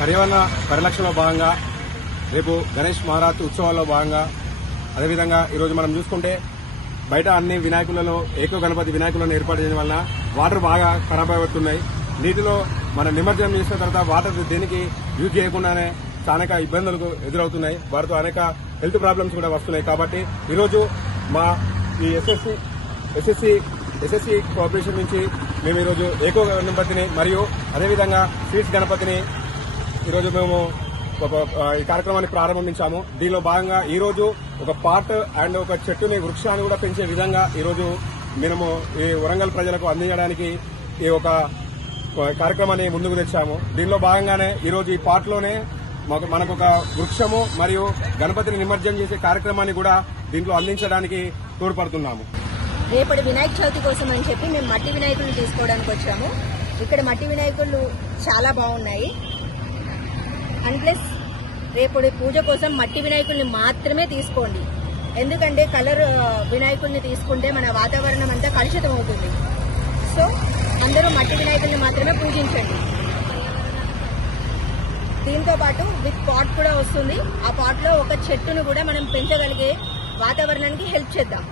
పర్యావరణ పరిరక్షణలో భాగంగా రేపు గణేష్ మహారాత్రి ఉత్సవాల్లో భాగంగా అదేవిధంగా ఈరోజు మనం చూసుకుంటే బయట అన్ని వినాయకులలో ఏకో గణపతి వినాయకులను ఏర్పాటు చేయడం వల్ల వాటర్ బాగా ఖరాబ్ అయిపోతున్నాయి. నీటిలో మనం నిమజ్జనం చేసిన తర్వాత వాటర్ దేనికి యూజ్ చేయకుండానే చాలా ఇబ్బందులు ఎదురవుతున్నాయి. వారితో అనేక హెల్త్ ప్రాబ్లమ్స్ కూడా వస్తున్నాయి. కాబట్టి ఈరోజు మా ఈ ఎస్ఎస్సి కార్పొరేషన్ నుంచి మేము ఈరోజు ఏకో గణపతిని మరియు అదేవిధంగా స్వీట్స్ గణపతిని ఈరోజు మేము ఈ కార్యక్రమాన్ని ప్రారంభించాము. దీనిలో భాగంగా ఈ రోజు ఒక పార్ట్ అండ్ ఒక చెట్టుని వృక్షాన్ని కూడా పెంచే విధంగా ఈరోజు మేము ఈ వరంగల్ ప్రజలకు అందించడానికి ఈ ఒక కార్యక్రమాన్ని ముందుకు తెచ్చాము. దీనిలో భాగంగానే ఈరోజు ఈ పార్ట్లోనే మనకు ఒక వృక్షము మరియు గణపతిని నిమజ్జనం చేసే కార్యక్రమాన్ని కూడా దీంట్లో అందించడానికి తోడ్పడుతున్నాము. రేపటి వినాయక చవితి కోసం అని చెప్పి మేము మట్టి వినాయకులను తీసుకోవడానికి వచ్చాము. ఇక్కడ మట్టి వినాయకులు చాలా బాగున్నాయి. అండ్ ప్లస్ రేపటి పూజ కోసం మట్టి వినాయకుల్ని మాత్రమే తీసుకోండి. ఎందుకంటే కలర్ వినాయకుల్ని తీసుకుంటే మన వాతావరణం అంతా కలుషితం అవుతుంది. సో అందరూ మట్టి వినాయకుల్ని మాత్రమే పూజించండి. దీంతో పాటు విత్ పాట్ కూడా వస్తుంది. ఆ పాట్ లో ఒక చెట్టును కూడా మనం పెంచగలిగే వాతావరణానికి హెల్ప్ చేద్దాం.